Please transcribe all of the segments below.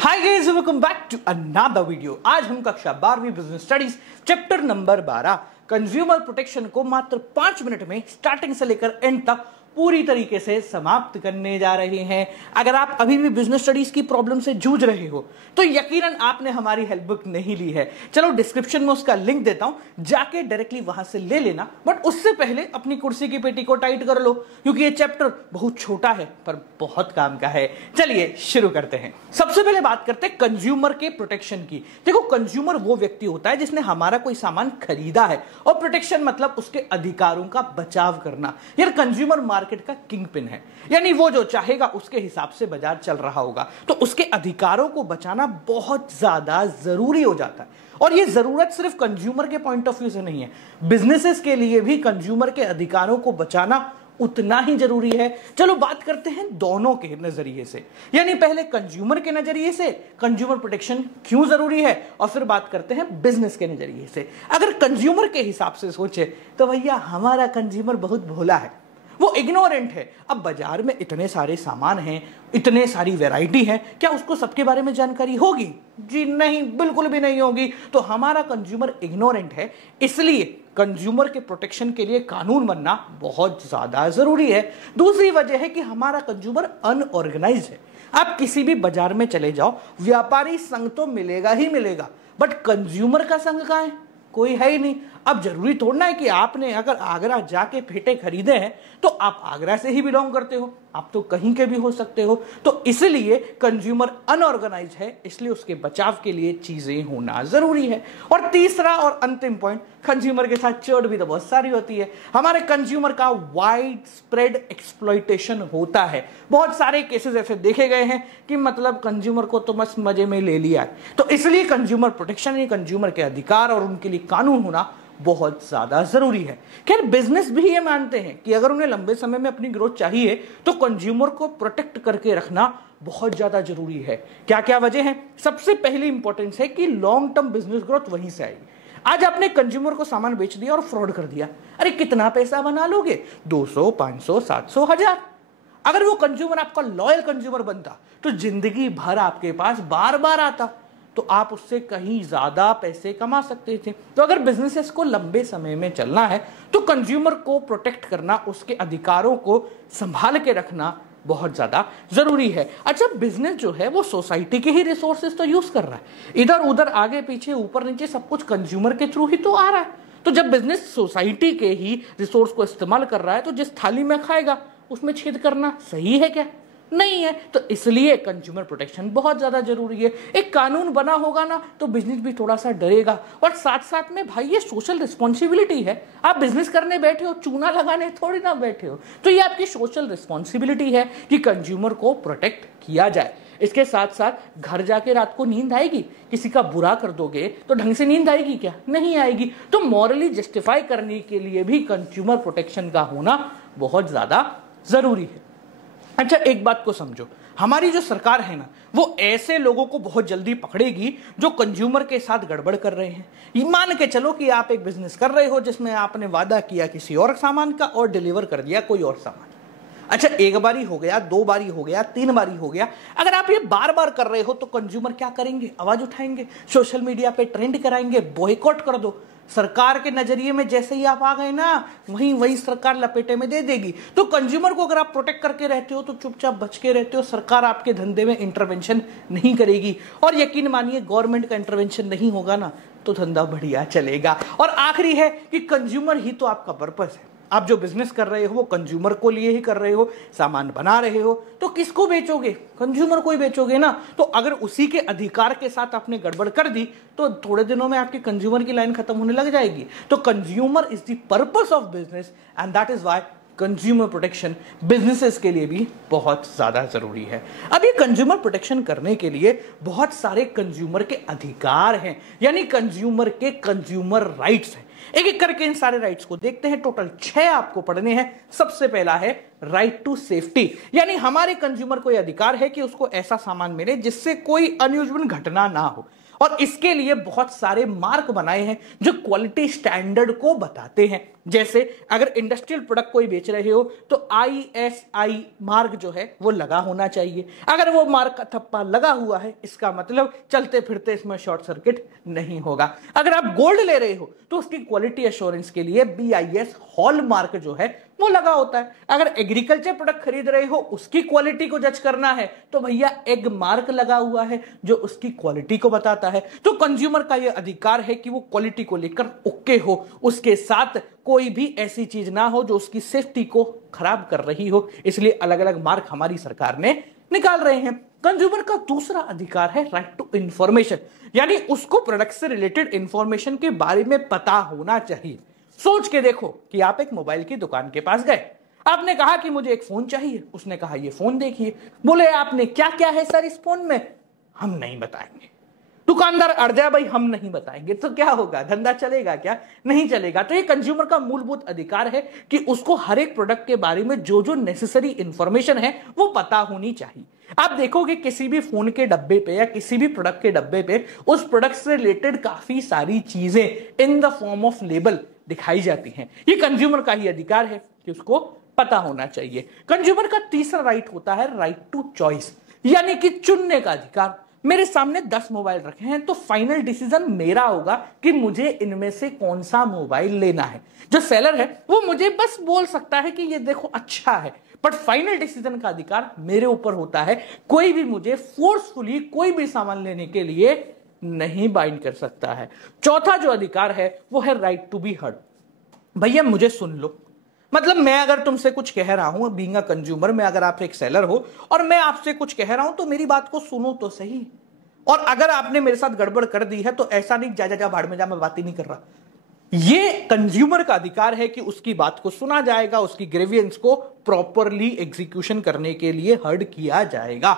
Hi guys, welcome back to another video. आज हम कक्षा 12वीं business studies chapter number 12 consumer protection को मात्र 5 मिनट में स्टार्टिंग से लेकर एंड तक पूरी तरीके से समाप्त करने जा रहे हैं। अगर आप अभी भी बिजनेस स्टडीज की प्रॉब्लम से जूझ रहे हो तो यकीनन आपने हमारी हेल्प बुक नहीं ली है। चलो डिस्क्रिप्शन में उसका लिंक देता हूं, जाके डायरेक्टली वहां से ले लेना। बट उससे पहले अपनी कुर्सी की पेटी को टाइट कर लो, क्योंकि ये चैप्टर बहुत छोटा है पर बहुत काम का है। चलिए शुरू करते हैं। सबसे पहले बात करते हैं कंज्यूमर के प्रोटेक्शन की। देखो, कंज्यूमर वो व्यक्ति होता है जिसने हमारा कोई सामान खरीदा है, और प्रोटेक्शन मतलब उसके अधिकारों का बचाव करना। यार कंज्यूमर मार्केट का किंग पिन है, यानी वो जो चाहेगा उसके हिसाब से बाजार चल रहा होगा, तो उसके अधिकारों को बचाना बहुत ज्यादा जरूरी हो जाता है। और ये जरूरत सिर्फ कंज्यूमर के पॉइंट ऑफ व्यू से नहीं है, बिजनेसेस के लिए भी कंज्यूमर के अधिकारों को बचाना उतना ही जरूरी है। चलो बात करते हैं दोनों के नजरिए से, यानी पहले कंज्यूमर के नजरिए से कंज्यूमर प्रोटेक्शन क्यों जरूरी है, और फिर बात करते हैं बिजनेस के नजरिए से। अगर कंज्यूमर के हिसाब से सोचे तो भैया हमारा कंज्यूमर बहुत भोला है, वो इग्नोरेंट है। अब बाजार में इतने सारे सामान हैं, इतने सारी वैरायटी है, क्या उसको सबके बारे में जानकारी होगी? जी नहीं, बिल्कुल भी नहीं होगी। तो हमारा कंज्यूमर इग्नोरेंट है, इसलिए कंज्यूमर के प्रोटेक्शन के लिए कानून बनना बहुत ज्यादा जरूरी है। दूसरी वजह है कि हमारा कंज्यूमर अनऑर्गेनाइज्ड है। आप किसी भी बाजार में चले जाओ, व्यापारी संघ तो मिलेगा ही मिलेगा, बट कंज्यूमर का संघ कहां है? कोई है ही नहीं। अब जरूरी थोड़ा है कि आपने अगर आगरा जाके फेटे खरीदे हैं तो आप आगरा से ही बिलोंग करते हो, आप तो कहीं के भी हो सकते हो। तो इसलिए कंज्यूमर अनऑर्गेनाइज है, इसलिए उसके बचाव के लिए चीजें होना जरूरी है। और तीसरा और अंतिम पॉइंट, कंज्यूमर के साथ चोट भी तो बहुत सारी होती है। हमारे कंज्यूमर का वाइड स्प्रेड एक्सप्लॉइटेशन होता है। बहुत सारे केसेस ऐसे देखे गए हैं कि मतलब कंज्यूमर को तो बस मजे में ले लिया है। तो इसलिए कंज्यूमर प्रोटेक्शन, यानी कंज्यूमर के अधिकार और उनके लिए कानून होना बहुत ज्यादा जरूरी है। खैर बिजनेस भी ये मानते हैं कि अगर उन्हें लंबे समय में अपनी ग्रोथ चाहिए तो कंज्यूमर को प्रोटेक्ट करके रखना बहुत ज्यादा जरूरी है। क्या क्या वजह है? सबसे पहली इंपॉर्टेंस है कि लॉन्ग टर्म बिजनेस ग्रोथ वहीं से आएगी। आज आपने कंज्यूमर को सामान बेच दिया और फ्रॉड कर दिया, अरे कितना पैसा बना लोगे? 200, 500, 700, 1000। अगर वो कंज्यूमर आपका लॉयल कंज्यूमर बनता तो जिंदगी भर आपके पास बार बार आता, तो आप उससे कहीं ज्यादा पैसे कमा सकते थे। तो अगर बिजनेसेस को लंबे समय में चलना है तो कंज्यूमर को प्रोटेक्ट करना, उसके अधिकारों को संभाल के रखना बहुत ज्यादा जरूरी है। अच्छा, बिजनेस जो है वो सोसाइटी के ही रिसोर्सेज तो यूज कर रहा है, इधर उधर आगे पीछे ऊपर नीचे सब कुछ कंज्यूमर के थ्रू ही तो आ रहा है। तो जब बिजनेस सोसाइटी के ही रिसोर्स को इस्तेमाल कर रहा है तो जिस थाली में खाएगा उसमें छेद करना सही है क्या? नहीं है। तो इसलिए कंज्यूमर प्रोटेक्शन बहुत ज्यादा जरूरी है। एक कानून बना होगा ना तो बिजनेस भी थोड़ा सा डरेगा। और साथ साथ में भाई ये सोशल रिस्पॉन्सिबिलिटी है। आप बिजनेस करने बैठे हो, चूना लगाने थोड़ी ना बैठे हो। तो ये आपकी सोशल रिस्पॉन्सिबिलिटी है कि कंज्यूमर को प्रोटेक्ट किया जाए। इसके साथ साथ घर जाके रात को नींद आएगी? किसी का बुरा कर दोगे तो ढंग से नींद आएगी क्या? नहीं आएगी। तो मॉरली जस्टिफाई करने के लिए भी कंज्यूमर प्रोटेक्शन का होना बहुत ज्यादा जरूरी है। अच्छा, एक बात को समझो, हमारी जो सरकार है ना वो ऐसे लोगों को बहुत जल्दी पकड़ेगी जो कंज्यूमर के साथ गड़बड़ कर रहे हैं। ये मान के चलो कि आप एक बिजनेस कर रहे हो जिसमें आपने वादा किया किसी और सामान का और डिलीवर कर दिया कोई और सामान। अच्छा, एक बारी हो गया, 2 बारी हो गया, 3 बारी हो गया। अगर आप ये बार बार कर रहे हो तो कंज्यूमर क्या करेंगे? आवाज उठाएंगे, सोशल मीडिया पे ट्रेंड कराएंगे, बॉयकॉट कर दो। सरकार के नजरिए में जैसे ही आप आ गए ना वही सरकार लपेटे में दे देगी। तो कंज्यूमर को अगर आप प्रोटेक्ट करके रहते हो तो चुपचाप बच के रहते हो, सरकार आपके धंधे में इंटरवेंशन नहीं करेगी। और यकीन मानिए गवर्नमेंट का इंटरवेंशन नहीं होगा ना तो धंधा बढ़िया चलेगा। और आखिरी है कि कंज्यूमर ही तो आपका पर्पस है। आप जो बिजनेस कर रहे हो वो कंज्यूमर को लिए ही कर रहे हो, सामान बना रहे हो तो किसको बेचोगे? कंज्यूमर को ही बेचोगे ना। तो अगर उसी के अधिकार के साथ आपने गड़बड़ कर दी तो थोड़े दिनों में आपकी कंज्यूमर की लाइन खत्म होने लग जाएगी। तो consumer is the purpose of business and that is why consumer protection businesses के लिए भी बहुत ज्यादा जरूरी है। अब ये कंज्यूमर प्रोटेक्शन करने के लिए बहुत सारे कंज्यूमर के अधिकार हैं, यानी कंज्यूमर के कंज्यूमर राइट्स हैं। एक एक करके इन सारे राइट्स को देखते हैं। टोटल 6 आपको पढ़ने हैं। सबसे पहला है राइट टू सेफ्टी, यानी हमारे कंज्यूमर को यह अधिकार है कि उसको ऐसा सामान मिले जिससे कोई अनयूजुअल घटना ना हो। और इसके लिए बहुत सारे मार्क बनाए हैं जो क्वालिटी स्टैंडर्ड को बताते हैं। जैसे अगर इंडस्ट्रियल प्रोडक्ट कोई बेच रहे हो तो ISI मार्क जो है वो लगा होना चाहिए। अगर वो मार्क का थप्पा लगा हुआ है इसका मतलब चलते फिरते इसमें शॉर्ट सर्किट नहीं होगा। अगर आप गोल्ड ले रहे हो तो उसकी क्वालिटी एश्योरेंस के लिए BIS हॉल मार्क जो है वो लगा होता है। अगर एग्रीकल्चर प्रोडक्ट खरीद रहे हो उसकी क्वालिटी को जज करना है तो भैया एग मार्क लगा हुआ है जो उसकी क्वालिटी को बताता है। तो कंज्यूमर का यह अधिकार है कि वो क्वालिटी को लेकर ओके हो, उसके साथ कोई भी ऐसी चीज ना हो जो उसकी सेफ्टी को खराब कर रही हो। इसलिए अलग अलग मार्क हमारी सरकार ने निकाल रहे हैं। कंज्यूमर का दूसरा अधिकार है राइट टू इंफॉर्मेशन, यानी उसको प्रोडक्ट से रिलेटेड इंफॉर्मेशन के बारे में पता होना चाहिए। सोच के देखो कि आप एक मोबाइल की दुकान के पास गए, आपने कहा कि मुझे एक फोन चाहिए, उसने कहा ये फोन देखिए। बोले आपने क्या क्या है सर इस फोन में? हम नहीं बताएंगे। दुकानदार अड़ जाए, भाई हम नहीं बताएंगे, तो क्या होगा? धंधा चलेगा क्या? नहीं चलेगा। तो ये कंज्यूमर का मूलभूत अधिकार है कि उसको हर एक प्रोडक्ट के बारे में जो जो नेसेसरी इंफॉर्मेशन है वो पता होनी चाहिए। आप देखोगे किसी भी फोन के डब्बे पे या किसी भी प्रोडक्ट के डब्बे पे उस प्रोडक्ट से रिलेटेड काफी सारी चीजें in the form of label दिखाई जाती हैं। ये कंज्यूमर का ही अधिकार है कि उसको पता होना चाहिए। कंज्यूमर का तीसरा राइट होता है राइट टू चॉइस, यानी कि चुनने का अधिकार। मेरे सामने 10 मोबाइल रखे हैं तो फाइनल डिसीजन मेरा होगा कि मुझे इनमें से कौन सा मोबाइल लेना है। जो सेलर है वो मुझे बस बोल सकता है कि ये देखो अच्छा है, बट फाइनल डिसीजन का अधिकार मेरे ऊपर होता है। कोई भी मुझे फोर्सफुली कोई भी सामान लेने के लिए नहीं बाइंड कर सकता है। चौथा जो अधिकार है वो है राइट टू बी हर्ड। भैया मुझे सुन लो, मतलब मैं अगर तुमसे कुछ कह रहा हूं, बीइंग अ कंज्यूमर, मैं अगर आप एक सेलर हो और मैं आपसे कुछ कह रहा हूं तो मेरी बात को सुनो तो सही। और अगर आपने मेरे साथ गड़बड़ कर दी है तो ऐसा नहीं जा जा जा भाड़ में जा, मैं बात ही नहीं कर रहा। ये कंज्यूमर का अधिकार है कि उसकी बात को सुना जाएगा, उसकी ग्रीवियंस को प्रॉपरली एग्जीक्यूशन करने के लिए हर्ड किया जाएगा।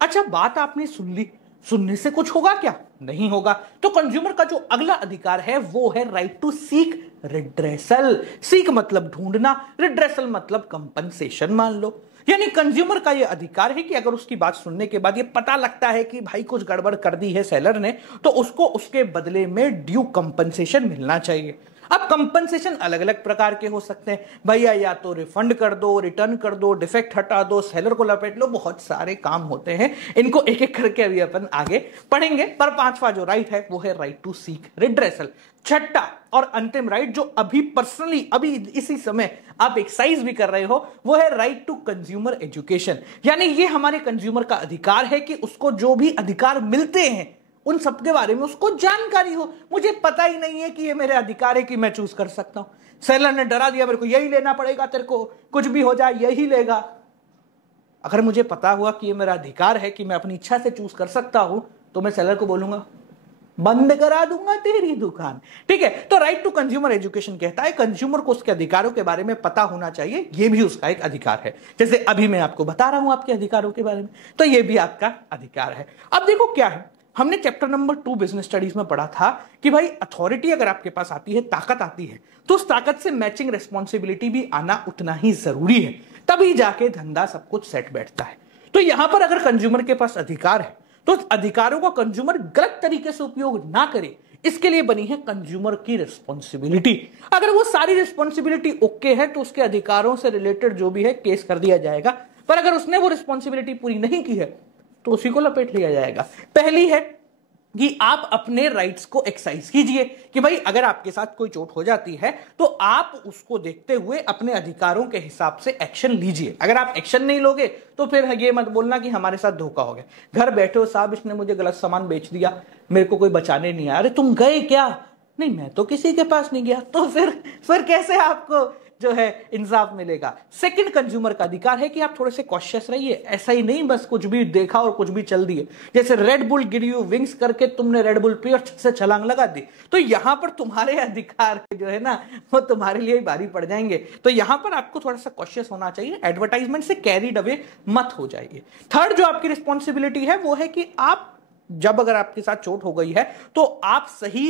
अच्छा बात आपने सुन ली, सुनने से कुछ होगा क्या? नहीं होगा। तो कंज्यूमर का जो अगला अधिकार है वो है right to seek redressal. Seek मतलब ढूंढना, रिड्रेसल मतलब कंपनसेशन मान लो। यानी कंज्यूमर का यह अधिकार है कि अगर उसकी बात सुनने के बाद ये पता लगता है कि भाई कुछ गड़बड़ कर दी है सेलर ने, तो उसको उसके बदले में ड्यू कंपनसेशन मिलना चाहिए। अब कंपनसेशन अलग अलग प्रकार के हो सकते हैं भैया, या तो रिफंड कर दो, रिटर्न कर दो, डिफेक्ट हटा दो, सेलर को लपेट लो, बहुत सारे काम होते हैं। इनको एक एक करके अभी अपन आगे पढ़ेंगे। पर पांचवा जो राइट है वो है राइट टू सीक रिड्रेसल। छठा और अंतिम राइट जो अभी पर्सनली अभी इसी समय आप एक्सरसाइज भी कर रहे हो वो है राइट टू कंज्यूमर एजुकेशन। यानी ये हमारे कंज्यूमर का अधिकार है कि उसको जो भी अधिकार मिलते हैं उन सब के बारे में उसको जानकारी हो। मुझे पता ही नहीं है कि ये मेरे अधिकार है कि मैं चूज कर सकता हूं। सेलर ने डरा दिया मेरे को यही लेना पड़ेगा, तेरे को कुछ भी हो जाए यही लेगा। अगर मुझे पता हुआ कि ये मेरा अधिकार है कि मैं अपनी इच्छा से चूज कर सकता हूं तो मैं सेलर को बोलूंगा बंद करा दूंगा तेरी दुकान। ठीक है, तो राइट टू कंज्यूमर एजुकेशन कहता है कंज्यूमर को उसके अधिकारों के बारे में पता होना चाहिए, यह भी उसका एक अधिकार है। जैसे अभी मैं आपको बता रहा हूं आपके अधिकारों के बारे में, तो यह भी आपका अधिकार है। अब देखो क्या है, हमने चैप्टर नंबर 2 बिजनेस स्टडीज में पढ़ा था कि भाई अथॉरिटी अगर आपके पास आती है, ताकत आती है, तो उस ताकत से मैचिंग रिस्पॉन्सिबिलिटी भी आना उतना ही जरूरी है, तभी जाके धंधा सब कुछ सेट बैठता है। तो यहां पर अगर कंज्यूमर के पास अधिकार है तो अधिकारों का कंज्यूमर गलत तरीके से उपयोग ना करे, इसके लिए बनी है कंज्यूमर की रिस्पॉन्सिबिलिटी। अगर वो सारी रिस्पॉन्सिबिलिटी ओके है तो उसके अधिकारों से रिलेटेड जो भी है केस कर दिया जाएगा, पर अगर उसने वो रिस्पॉन्सिबिलिटी पूरी नहीं की है तो उसी को लपेट लिया जाएगा। पहली है कि आप अपने राइट्स को एक्सरसाइज कीजिए कि भाई अगर आपके साथ कोई चोट हो जाती है तो आप उसको देखते हुए अपने अधिकारों के हिसाब से एक्शन लीजिए। अगर आप एक्शन नहीं लोगे तो फिर ये मत बोलना कि हमारे साथ धोखा हो गया, घर बैठे हो साहब इसने मुझे गलत सामान बेच दिया, मेरे को कोई बचाने नहीं आया। अरे तुम गए क्या? नहीं मैं तो किसी के पास नहीं गया। तो फिर कैसे आपको जो है इंसाफ मिलेगा? सेकंड कंज्यूमर का अधिकार है कि आप थोड़े से कॉशियस रहिए, ऐसा ही नहीं बस कुछ भी देखा और कुछ भी चल दिए। जैसे red bull give you wings करके तुमने रेड बुल पे से छलांग लगा दी, तो यहां पर तुम्हारे अधिकार जो है ना वो तुम्हारे लिए भारी पड़ जाएंगे। तो यहां पर आपको थोड़ा सा कॉशियस होना चाहिए, एडवर्टाइजमेंट से कैरीड अवे मत हो जाइए। थर्ड जो आपकी रिस्पॉन्सिबिलिटी है वो है कि आप जब अगर आपके साथ चोट हो गई है तो आप सही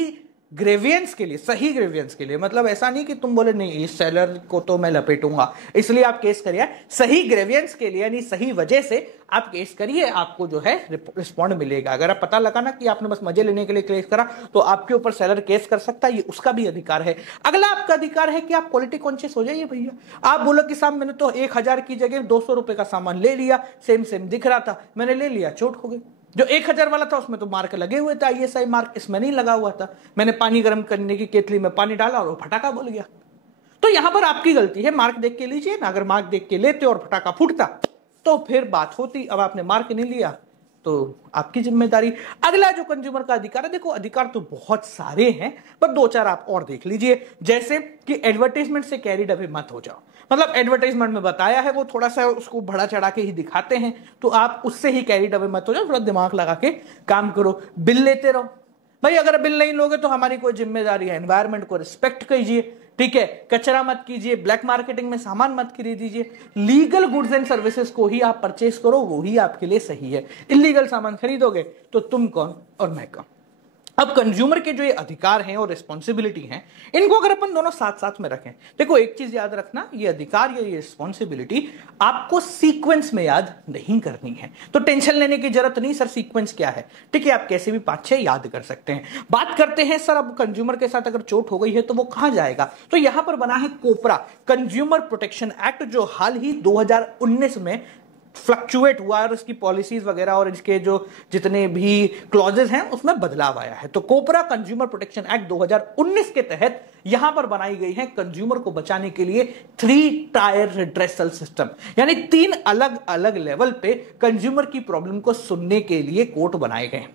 ग्रेवियंस के लिए, सही ग्रेवियंस के लिए, मतलब ऐसा नहीं कि तुम बोले नहीं इस सेलर को तो मैं लपेटूंगा इसलिए आप केस करिए, सही ग्रेवियंस के लिए यानी सही वजह से आप केस करिए, आपको जो है रिस्पॉन्ड मिलेगा। अगर आप पता लगा ना कि आपने बस मजे लेने के लिए केस करा तो आपके ऊपर सेलर केस कर सकता है, ये उसका भी अधिकार है। अगला आपका अधिकार है कि आप क्वालिटी कॉन्शियस हो जाइए भैया। आप बोलो कि साहब मैंने तो 1000 की जगह 200 रुपए का सामान ले लिया, सेम सेम दिख रहा था, मैंने ले लिया, चोट हो गई। जो 1000 वाला था उसमें तो मार्क लगे हुए थे, ISI मार्क, इसमें नहीं लगा हुआ था। मैंने पानी गर्म करने की केतली में पानी डाला और वो फटाका बोल गया। तो यहां पर आपकी गलती है, मार्क देख के लीजिए ना। अगर मार्क देख के लेते और फटाका फूटता तो फिर बात होती। अब आपने मार्क नहीं लिया तो आपकी जिम्मेदारी। अगला जो कंज्यूमर का अधिकार है, देखो अधिकार तो बहुत सारे हैं पर 2-4 आप और देख लीजिए। जैसे कि एडवर्टाइजमेंट से कैरिड अवे मत हो जाओ। मतलब एडवर्टाइजमेंट में बताया है, वो थोड़ा सा उसको बढ़ा चढ़ा के ही दिखाते हैं, तो आप उससे ही कैरिड अवे मत हो जाओ। थोड़ा दिमाग लगा के काम करो, बिल लेते रहो भाई। अगर बिल नहीं लोगे तो हमारी कोई जिम्मेदारी है, एनवायरमेंट को रिस्पेक्ट कीजिए, ठीक है। कचरा मत कीजिए, ब्लैक मार्केटिंग में सामान मत खरीदिए, लीगल गुड्स एंड सर्विसेज को ही आप परचेस करो, वो ही आपके लिए सही है। इलीगल सामान खरीदोगे तो तुम कौन और मैं कौन। अब कंज्यूमर के जो ये अधिकार हैं और रिस्पॉन्सिबिलिटी हैं, इनको अगर अपन दोनों साथ साथ में रखें, देखो एक चीज याद रखना, ये अधिकार या ये रिस्पॉन्सिबिलिटी आपको सीक्वेंस में याद नहीं करनी है। तो टेंशन लेने की जरूरत नहीं, सर सीक्वेंस क्या है, ठीक है, आप कैसे भी 5-6 याद कर सकते हैं। बात करते हैं सर अब कंज्यूमर के साथ अगर चोट हो गई है तो वो कहां जाएगा। तो यहां पर बना है कोपरा, कंज्यूमर प्रोटेक्शन एक्ट, जो हाल ही 2019 में फ्लक्चुएट हुआ और इसकी पॉलिसीज वगैरह और इसके जो जितने भी क्लॉजेस हैं उसमें बदलाव आया है। तो कोपरा कंज्यूमर प्रोटेक्शन एक्ट 2019 के तहत यहां पर बनाई गई है कंज्यूमर को बचाने के लिए 3 टायर रिड्रेसल सिस्टम, यानी 3 अलग अलग लेवल पे कंज्यूमर की प्रॉब्लम को सुनने के लिए कोर्ट बनाए गए।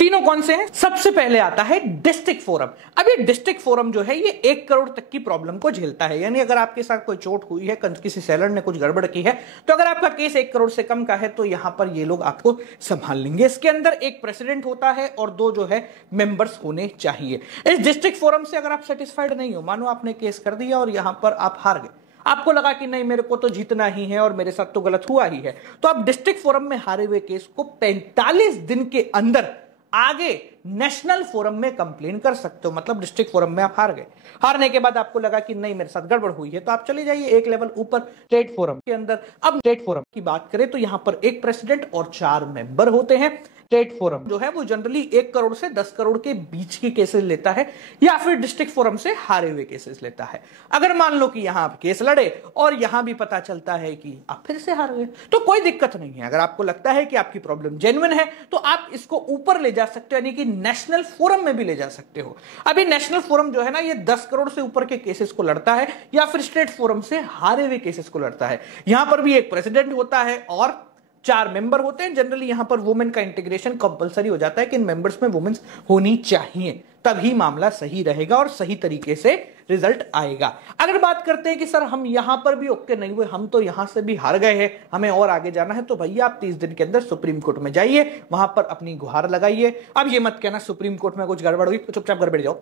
तीनों कौन से हैं? सबसे पहले आता है डिस्ट्रिक्ट फोरम। अब ये डिस्ट्रिक्ट फोरम जो है ये 1 करोड़ तक की प्रॉब्लम को झेलता है, यानी अगर आपके साथ कोई चोट हुई है, किसी सेलर ने कुछ गड़बड़ की है, तो अगर आपका केस 1 करोड़ से कम का है तो यहां पर ये लोग आपको संभाल लेंगे। इसके अंदर एक प्रेसिडेंट होता है और 2 जो है मेंबर्स होने चाहिए। इस डिस्ट्रिक्ट फोरम से अगर आप सेटिस्फाइड नहीं हो, मानो आपने केस कर दिया और यहां पर आप हार गए, आपको लगा कि नहीं मेरे को तो जीतना ही है और मेरे साथ तो गलत हुआ ही है, तो आप डिस्ट्रिक्ट फोरम में हारे हुए केस को 45 दिन के अंदर आगे नेशनल फोरम में कंप्लेन कर सकते हो। मतलब डिस्ट्रिक्ट फोरम में आप हार गए, हारने के बाद आपको लगा कि नहीं मेरे साथ गड़बड़ हुई है, तो आप चले जाइए एक लेवल ऊपर स्टेट फोरम के अंदर। अब स्टेट फोरम की बात करें तो यहां पर एक प्रेसिडेंट और 4 मेंबर होते हैं। स्टेट फोरम जो है वो जनरली 1 करोड़ से 10 करोड़ के बीच के केसेस लेता है या फिर डिस्ट्रिक्ट फोरम से हारे हुए केसेस लेता है। अगर मान लो कि यहां आप केस लड़े और यहां भी पता चलता है कि आप फिर से हार गए, तो कोई दिक्कत नहीं है। अगर आपको लगता है कि आपकी प्रॉब्लम जेन्युइन है तो आप इसको ऊपर ले जा सकते हो, यानी कि नेशनल फोरम में भी ले जा सकते हो। अभी नेशनल फोरम जो है ना ये 10 करोड़ से ऊपर के केसेस को लड़ता है या फिर स्टेट फोरम से हारे हुए केसेस को लड़ता है। यहां पर भी एक प्रेसिडेंट होता है और 4 मेंबर होते हैं। जनरली यहां पर वुमेन का इंटीग्रेशन कंपलसरी हो जाता है कि इन मेंबर्स में वुमेन्स होनी चाहिए, तभी मामला सही रहेगा और सही तरीके से रिजल्ट आएगा। अगर बात करते हैं कि सर हम यहां पर भी ओके नहीं हुए, हम तो यहां से भी हार गए हैं, हमें और आगे जाना है, तो भैया आप 30 दिन के अंदर सुप्रीम कोर्ट में जाइए, वहां पर अपनी गुहार लगाइए। अब ये मत कहना सुप्रीम कोर्ट में कुछ गड़बड़ हुई तो चुपचाप घर बैठ जाओ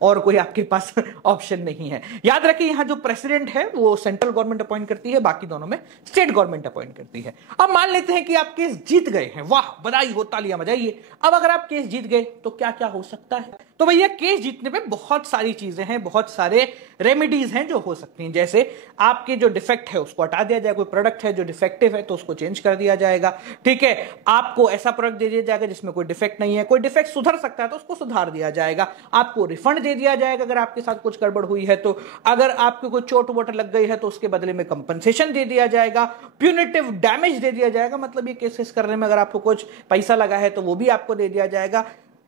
और कोई आपके पास ऑप्शन नहीं है। याद रखिए यहां जो प्रेसिडेंट है वो सेंट्रल गवर्नमेंट अपॉइंट करती है, बाकी दोनों में स्टेट गवर्नमेंट अपॉइंट करती है। अब मान लेते हैं कि आप केस जीत गए हैं, वाह बधाई हो, तालियां बजाइए। अब अगर आप केस जीत गए तो क्या क्या हो सकता है? तो भैया केस जीतने पे बहुत सारी चीजें हैं, बहुत सारे रेमेडीज हैं जो हो सकती हैं। जैसे आपके जो डिफेक्ट है उसको हटा दिया जाएगा, कोई प्रोडक्ट है जो डिफेक्टिव है तो उसको चेंज कर दिया जाएगा, ठीक है। आपको ऐसा प्रोडक्ट दे दिया जाएगा जिसमें कोई डिफेक्ट नहीं है, कोई डिफेक्ट सुधर सकता है तो उसको सुधार दिया जाएगा। आपको रिफंड दे दिया जाएगा अगर आपके साथ कुछ गड़बड़ हुई है तो। अगर आपको कोई चोट वोट लग गई है तो उसके बदले में कंपनसेशन दे दिया जाएगा, प्यूनिटिव डैमेज दे दिया जाएगा, मतलब ये केसेस करने में अगर आपको कुछ पैसा लगा है तो वो भी आपको दे दिया जाएगा।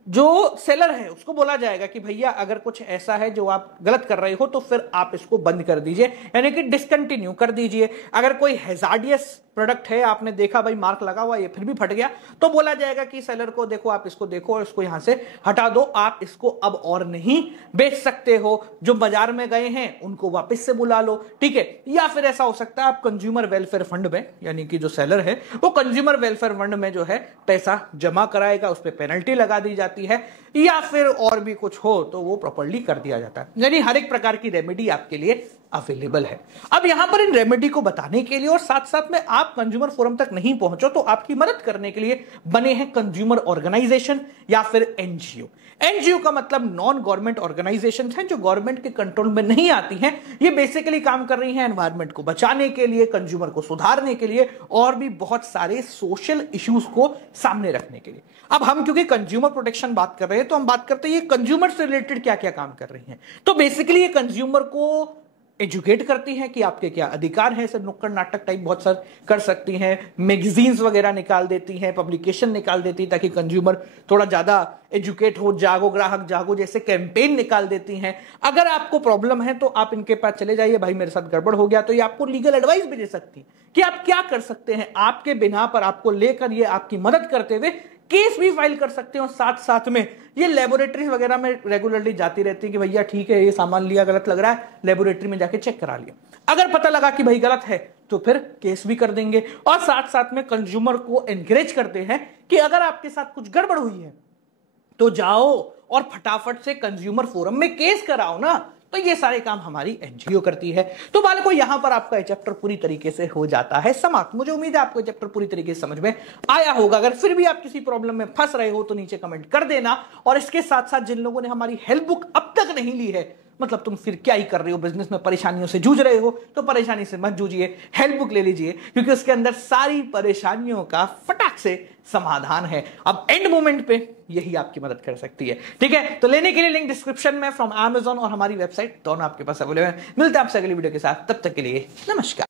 जो सेलर है उसको बोला जाएगा कि भैया अगर कुछ ऐसा है जो आप गलत कर रहे हो तो फिर आप इसको बंद कर दीजिए, यानी कि डिसकंटिन्यू कर दीजिए। अगर कोई हैजार्डियस प्रोडक्ट है, आपने देखा भाई मार्क लगा हुआ ये फिर भी फट गया, तो बोला जाएगा कि सेलर को देखो आप इसको देखो और इसको यहां से हटा दो, आप इसको अब और नहीं बेच सकते हो। जो बाजार में गए हैं उनको वापस से बुला लो, ठीक है। या फिर ऐसा हो सकता है आप कंज्यूमर वेलफेयर फंड में, यानी कि जो सेलर है वो कंज्यूमर वेलफेयर फंड में जो है पैसा जमा कराएगा, उस पर पेनल्टी लगा दी जाती है। या फिर और भी कुछ हो तो वो प्रॉपर्ली कर दिया जाता है। यानी हर एक प्रकार की रेमेडी आपके लिए अवेलेबल है। अब यहां पर इन रेमेडी को बताने के लिए और साथ साथ में आप कंज्यूमर फोरम तक नहीं पहुंचो तो आपकी मदद करने के लिए बने हैं कंज्यूमर ऑर्गेनाइजेशन या फिर एनजीओ। एनजीओ का मतलब नॉन गवर्नमेंट ऑर्गेनाइजेशन है जो गवर्नमेंट के कंट्रोल में नहीं आती हैं। ये बेसिकली काम कर रही हैं एनवायरनमेंट को बचाने के लिए, कंज्यूमर को सुधारने के लिए और भी बहुत सारे सोशल इश्यूज को सामने रखने के लिए। अब हम क्योंकि कंज्यूमर प्रोटेक्शन बात कर रहे हैं तो हम बात करते हैं ये कंज्यूमर से रिलेटेड क्या क्या काम कर रही हैं। तो बेसिकली ये कंज्यूमर को एजुकेट करती हैं कि आपके क्या अधिकार हैं। सब नुक्कड़ नाटक टाइप बहुत सारे कर सकती हैं, मैगजीन्स वगैरह निकाल देती हैं, पब्लिकेशन निकाल देती हैं ताकि कंज्यूमर थोड़ा ज्यादा एजुकेट हो, जागो ग्राहक जागो जैसे कैंपेन निकाल देती हैं। अगर आपको प्रॉब्लम है तो आप इनके पास चले जाइए, भाई मेरे साथ गड़बड़ हो गया, तो ये आपको लीगल एडवाइस भी दे सकती है कि आप क्या कर सकते हैं। आपके बिना पर आपको लेकर ये आपकी मदद करते हुए केस भी फाइल कर सकते हो। साथ साथ में ये लेबोरेटरीज वगैरह में रेगुलरली जाती रहती है कि भैया ठीक है ये सामान लिया गलत लग रहा है, लेबोरेटरी में जाके चेक करा लिया। अगर पता लगा कि भाई गलत है तो फिर केस भी कर देंगे। और साथ साथ में कंज्यूमर को एनकरेज करते हैं कि अगर आपके साथ कुछ गड़बड़ हुई है तो जाओ और फटाफट से कंज्यूमर फोरम में केस कराओ ना। तो ये सारे काम हमारी एनजीओ करती है। तो बालकों यहां पर आपका ये चैप्टर पूरी तरीके से हो जाता है समाप्त। मुझे उम्मीद है आपको चैप्टर पूरी तरीके से समझ में आया होगा। अगर फिर भी आप किसी प्रॉब्लम में फंस रहे हो तो नीचे कमेंट कर देना। और इसके साथ साथ जिन लोगों ने हमारी हेल्प बुक अब तक नहीं ली है, मतलब तुम फिर क्या ही कर रहे हो, बिजनेस में परेशानियों से जूझ रहे हो तो परेशानी से मत जूझिए, हेल्प बुक ले लीजिए क्योंकि उसके अंदर सारी परेशानियों का फटाक से समाधान है। अब एंड मोमेंट पे यही आपकी मदद कर सकती है। ठीक है, तो लेने के लिए लिंक डिस्क्रिप्शन में फ्रॉम Amazon और हमारी वेबसाइट दोनों आपके पास अवेलेबल है। मिलते हैं आपसे अगली वीडियो के साथ, तब तक के लिए नमस्कार।